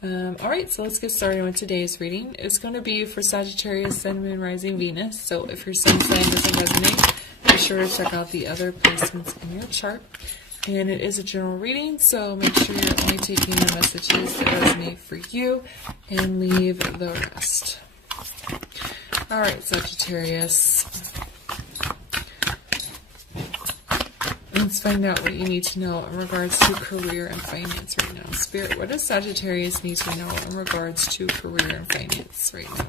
All right, so let's get started with today's reading. It's going to be for Sagittarius, Sun, Moon, Rising, Venus. So if your sun sign doesn't resonate, be sure to check out the other placements in your chart. And it is a general reading, so make sure you're only taking the messages that resonate for you and leave the rest. All right, Sagittarius. Let's find out what you need to know in regards to career and finance right now. Spirit, what does Sagittarius need to know in regards to career and finance right now?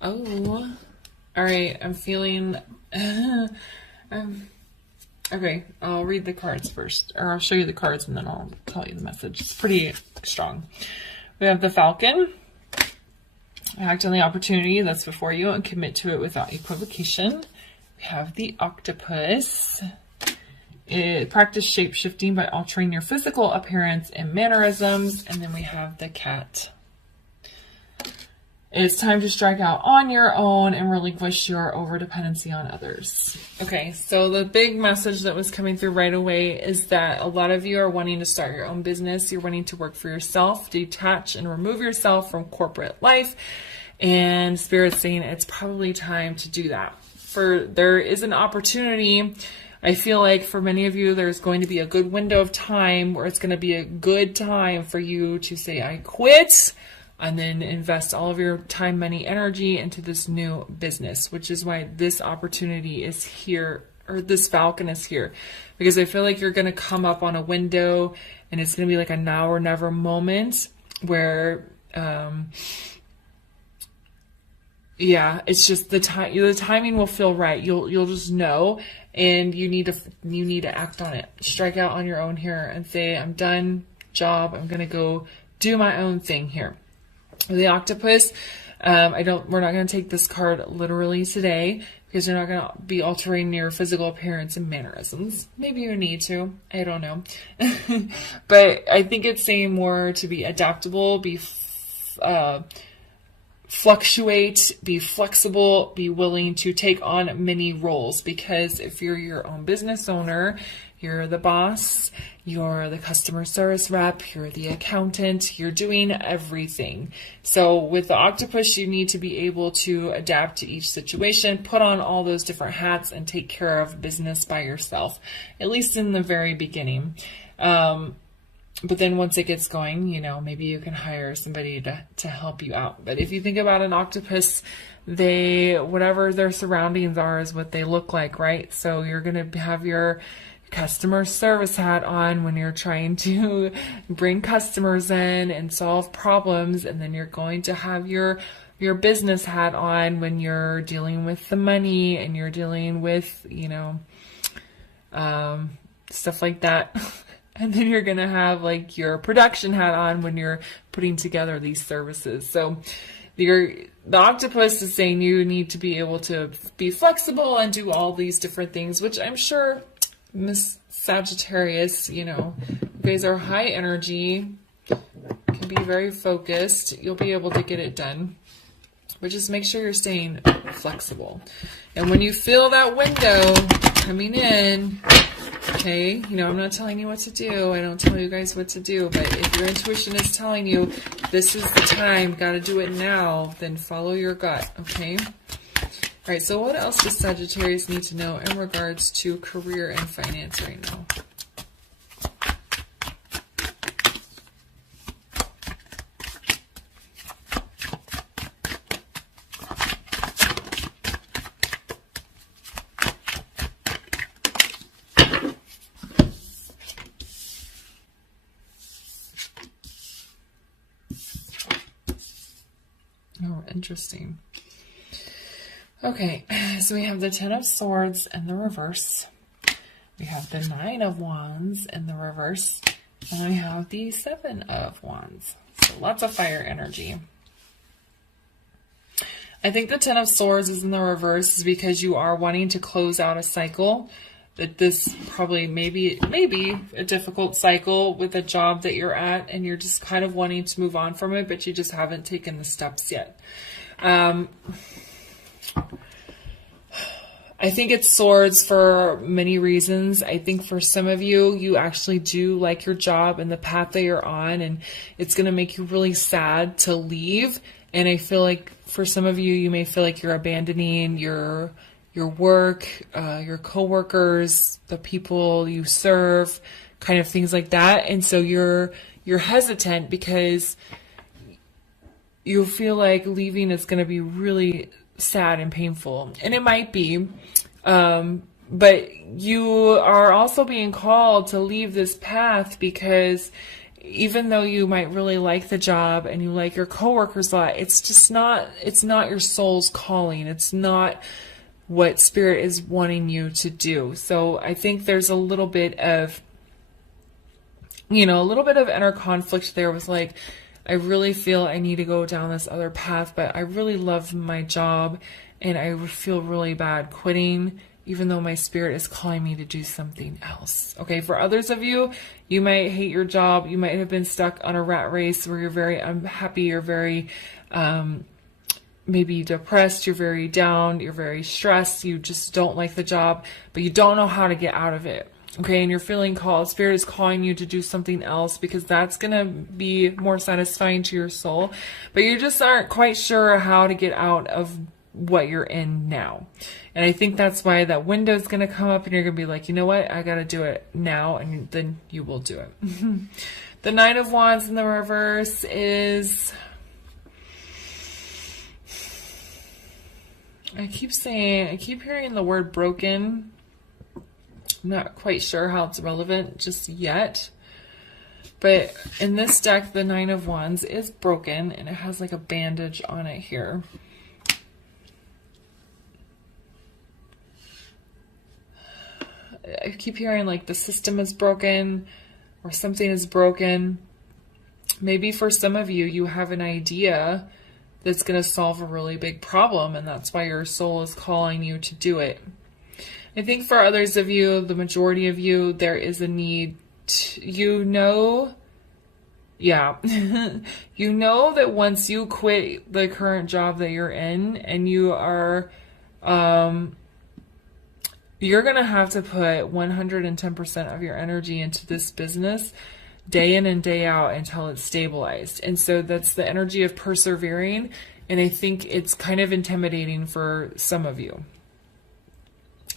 Oh, all right. I'm feeling. Okay, I'll read the cards first, or I'll show you the cards and then I'll tell you the message. It's pretty strong. We have the Falcon. Act on the opportunity that's before you and commit to it without equivocation. We have the Octopus. Practice shape-shifting by altering your physical appearance and mannerisms. And then we have the Cat. It's time to strike out on your own and relinquish your overdependency on others. Okay, so the big message that was coming through right away is that a lot of you are wanting to start your own business. You're wanting to work for yourself, detach and remove yourself from corporate life. And Spirit's saying it's probably time to do that. There is an opportunity. I feel like for many of you, there's going to be a good window of time where it's going to be a good time for you to say, I quit. And then invest all of your time, money, energy into this new business, which is why this opportunity is here, or this Falcon is here. Because I feel like you're going to come up on a window and it's going to be like a now or never moment where, yeah, it's just the timing will feel right. You'll just know, and you need to act on it. Strike out on your own here and say, I'm done, job. I'm going to go do my own thing here. The Octopus, we're not going to take this card literally today because you're not going to be altering your physical appearance and mannerisms. Maybe you need to. I don't know. But I think it's saying more to be adaptable, fluctuate, be flexible, be willing to take on many roles. Because if you're your own business owner, you're the boss, you're the customer service rep, you're the accountant, you're doing everything. So with the Octopus, you need to be able to adapt to each situation, put on all those different hats, and take care of business by yourself, at least in the very beginning. But then once it gets going, maybe you can hire somebody to help you out. But if you think about an octopus, whatever their surroundings are is what they look like, right? So you're going to have your customer service hat on when you're trying to bring customers in and solve problems. And then you're going to have your business hat on when you're dealing with the money and you're dealing with, stuff like that. And then you're going to have like your production hat on when you're putting together these services. So the Octopus is saying you need to be able to be flexible and do all these different things, which I'm sure Miss Sagittarius, you guys are high energy, can be very focused. You'll be able to get it done. But just make sure you're staying flexible. And when you feel that window coming in, okay, I'm not telling you what to do. I don't tell you guys what to do. But if your intuition is telling you this is the time, got to do it now, then follow your gut, okay? All right, so what else does Sagittarius need to know in regards to career and finance right now? Oh, interesting. Okay, so we have the Ten of Swords in the reverse. We have the Nine of Wands in the reverse. And we have the Seven of Wands. So lots of fire energy. I think the Ten of Swords is in the reverse is because you are wanting to close out a cycle. that this probably maybe a difficult cycle with a job that you're at, and you're just kind of wanting to move on from it, but you just haven't taken the steps yet. I think it's swords for many reasons. I think for some of you, you actually do like your job and the path that you're on, and it's going to make you really sad to leave. And I feel like for some of you, you may feel like you're abandoning your work, your coworkers, the people you serve, kind of things like that. And so you're hesitant because you feel like leaving is going to be really sad and painful, and it might be, but you are also being called to leave this path because even though you might really like the job and you like your coworkers a lot, it's not your soul's calling. It's not what spirit is wanting you to do. So I think there's a little bit of inner conflict there with like, I really feel I need to go down this other path, but I really love my job and I would feel really bad quitting, even though my spirit is calling me to do something else. Okay, for others of you, you might hate your job. You might have been stuck on a rat race where you're very unhappy, you're very maybe depressed, you're very down, you're very stressed, you just don't like the job, but you don't know how to get out of it. Okay, and you're feeling called, spirit is calling you to do something else because that's going to be more satisfying to your soul, but you just aren't quite sure how to get out of what you're in now. And I think that's why that window is going to come up and you're going to be like, you know what, I got to do it now, and then you will do it. The Nine of Wands in the reverse is, I keep hearing the word broken. I'm not quite sure how it's relevant just yet. But in this deck, the Nine of Wands is broken and it has like a bandage on it here. I keep hearing like the system is broken or something is broken. Maybe for some of you, you have an idea that's going to solve a really big problem, and that's why your soul is calling you to do it. I think for others of you, the majority of you, there is a need to, you know that once you quit the current job that you're in and you are, you're going to have to put 110% of your energy into this business day in and day out until it's stabilized. And so that's the energy of persevering. And I think it's kind of intimidating for some of you.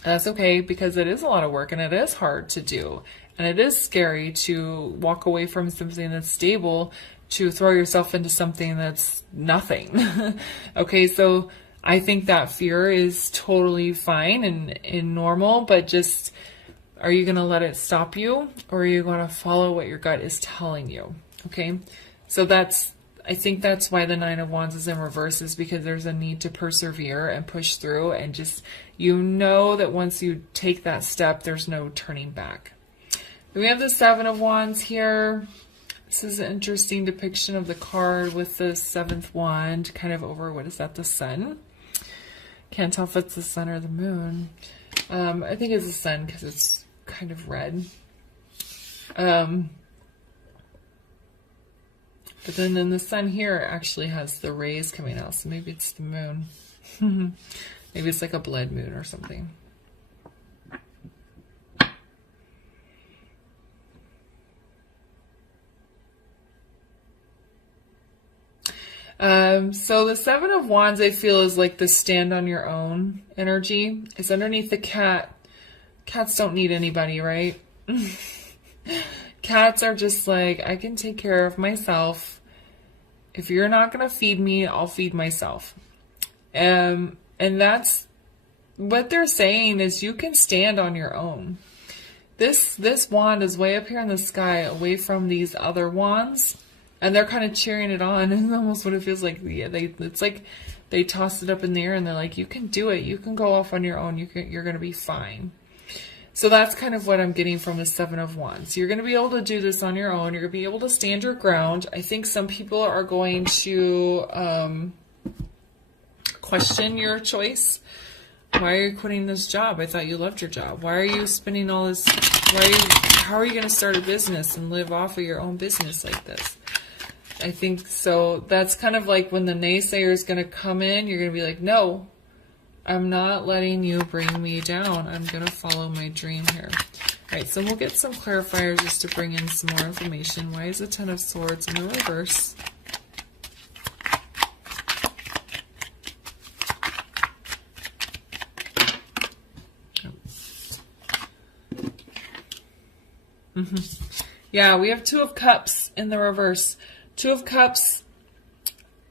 That's okay, because it is a lot of work and it is hard to do. And it is scary to walk away from something that's stable to throw yourself into something that's nothing. Okay, so I think that fear is totally fine and normal, but just, are you going to let it stop you, or are you going to follow what your gut is telling you? Okay, so I think that's why the Nine of Wands is in reverse, is because there's a need to persevere and push through, and just, you know that once you take that step, there's no turning back. Then we have the Seven of Wands here. This is an interesting depiction of the card with the seventh wand kind of over, what is that, the sun? Can't tell if it's the sun or the moon. I think it's the sun because it's kind of red. But then the sun here actually has the rays coming out, so maybe it's the moon. Maybe it's like a blood moon or something. So the Seven of Wands, I feel, is like the stand on your own energy. It's underneath the cat. Cats don't need anybody, right? Cats are just like, I can take care of myself. If you're not going to feed me, I'll feed myself. And that's what they're saying, is you can stand on your own. This wand is way up here in the sky, away from these other wands. And they're kind of cheering it on. It's almost what it feels like. Yeah, it's like they toss it up in the air and they're like, you can do it. You can go off on your own. You're going to be fine. So that's kind of what I'm getting from the Seven of Wands. You're going to be able to do this on your own. You're going to be able to stand your ground. I think some people are going to question your choice. Why are you quitting this job? I thought you loved your job. Why are you spending all this? How are you going to start a business and live off of your own business like this? I think so. That's kind of like when the naysayer is going to come in, you're going to be like, no, I'm not letting you bring me down. I'm going to follow my dream here. All right, so we'll get some clarifiers just to bring in some more information. Why is the Ten of Swords in the reverse? Yeah, we have Two of Cups in the reverse. Two of Cups,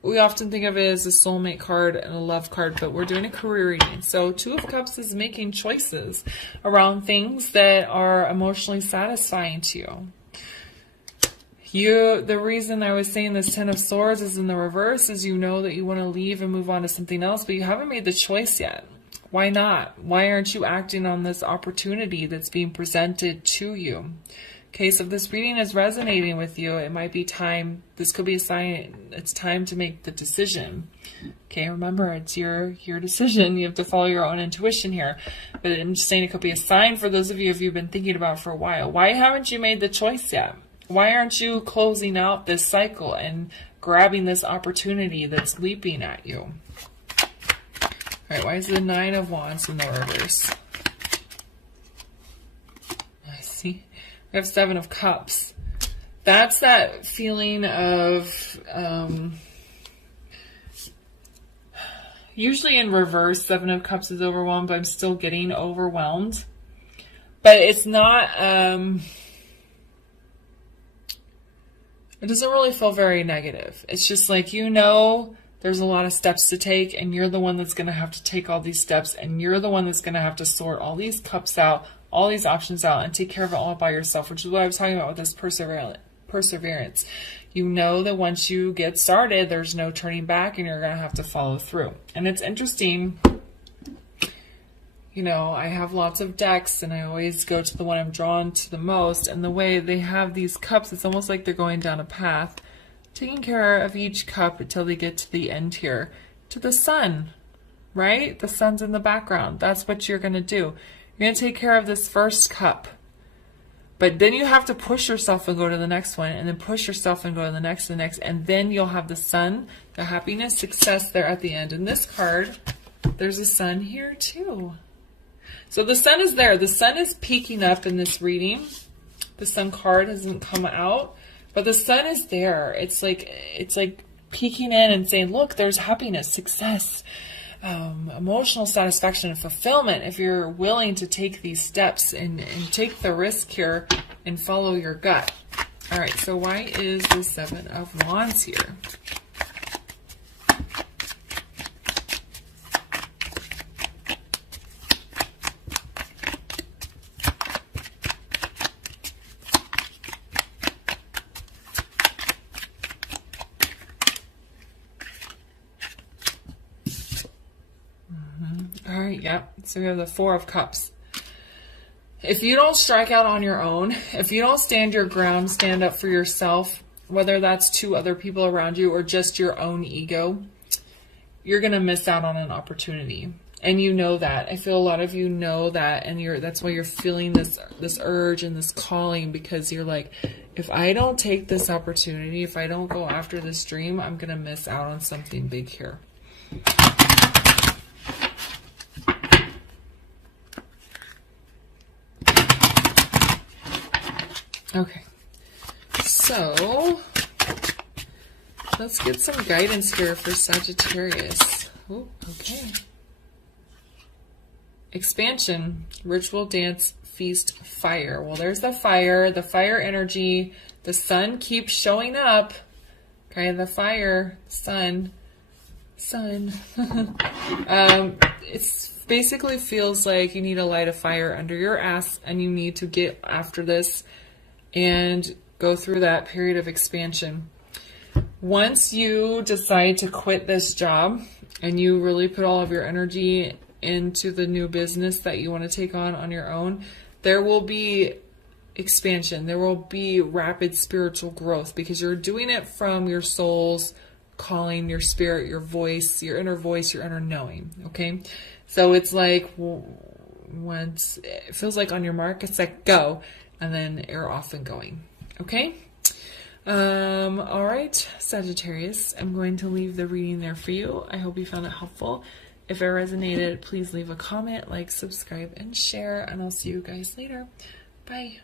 we often think of it as a soulmate card and a love card, but we're doing a career reading. So Two of Cups is making choices around things that are emotionally satisfying to you. The reason I was saying this Ten of Swords is in the reverse is you know that you want to leave and move on to something else, but you haven't made the choice yet. Why not? Why aren't you acting on this opportunity that's being presented to you? Okay, so if this reading is resonating with you, it might be time. This could be a sign it's time to make the decision. Okay, remember, it's your decision. You have to follow your own intuition here. But I'm just saying it could be a sign for those of you if you've been thinking about it for a while. Why haven't you made the choice yet? Why aren't you closing out this cycle and grabbing this opportunity that's leaping at you? All right, why is the Nine of Wands in the reverse? I see. We have Seven of Cups. That's that feeling of, usually in reverse, Seven of Cups is overwhelmed, but I'm still getting overwhelmed. But it's not, it doesn't really feel very negative. It's just like, you know, there's a lot of steps to take, and you're the one that's going to have to take all these steps, and you're the one that's going to have to sort all these cups out, all these options out, and take care of it all by yourself, which is what I was talking about with this perseverance. You know that once you get started, there's no turning back, and you're going to have to follow through. And it's interesting, you know, I have lots of decks, and I always go to the one I'm drawn to the most, and the way they have these cups, it's almost like they're going down a path, taking care of each cup until they get to the end here, to the sun, right? The sun's in the background. That's what you're going to do. You're going to take care of this first cup, but then you have to push yourself and go to the next one, and then push yourself and go to the next, and then you'll have the sun, the happiness, success there at the end. In this card, there's a sun here too. So the sun is there. The sun is peeking up in this reading. The sun card hasn't come out, but the sun is there. It's like peeking in and saying, look, there's happiness, success, emotional satisfaction and fulfillment if you're willing to take these steps and take the risk here and follow your gut. All right, so why is the Seven of Wands here? All right, yeah. So we have the Four of Cups. If you don't strike out on your own, if you don't stand your ground, stand up for yourself, whether that's to other people around you or just your own ego, you're going to miss out on an opportunity. And you know that. I feel a lot of you know that, and that's why you're feeling this urge and this calling, because you're like, if I don't take this opportunity, if I don't go after this dream, I'm going to miss out on something big here. Okay, so let's get some guidance here for Sagittarius. Ooh, okay. Expansion, ritual, dance, feast, fire. Well, there's the fire energy. The sun keeps showing up. Okay, the fire, sun. It's basically feels like you need to light a fire under your ass, and you need to get after this and go through that period of expansion. Once you decide to quit this job and you really put all of your energy into the new business that you want to take on your own, there will be expansion. There will be rapid spiritual growth because you're doing it from your soul's calling, your spirit, your voice, your inner voice, your inner knowing. Okay. So it's like once it feels like on your mark, it's like go, and then you're off and going. Okay. All right, Sagittarius, I'm going to leave the reading there for you. I hope you found it helpful. If it resonated, please leave a comment, like, subscribe, and share, and I'll see you guys later. Bye.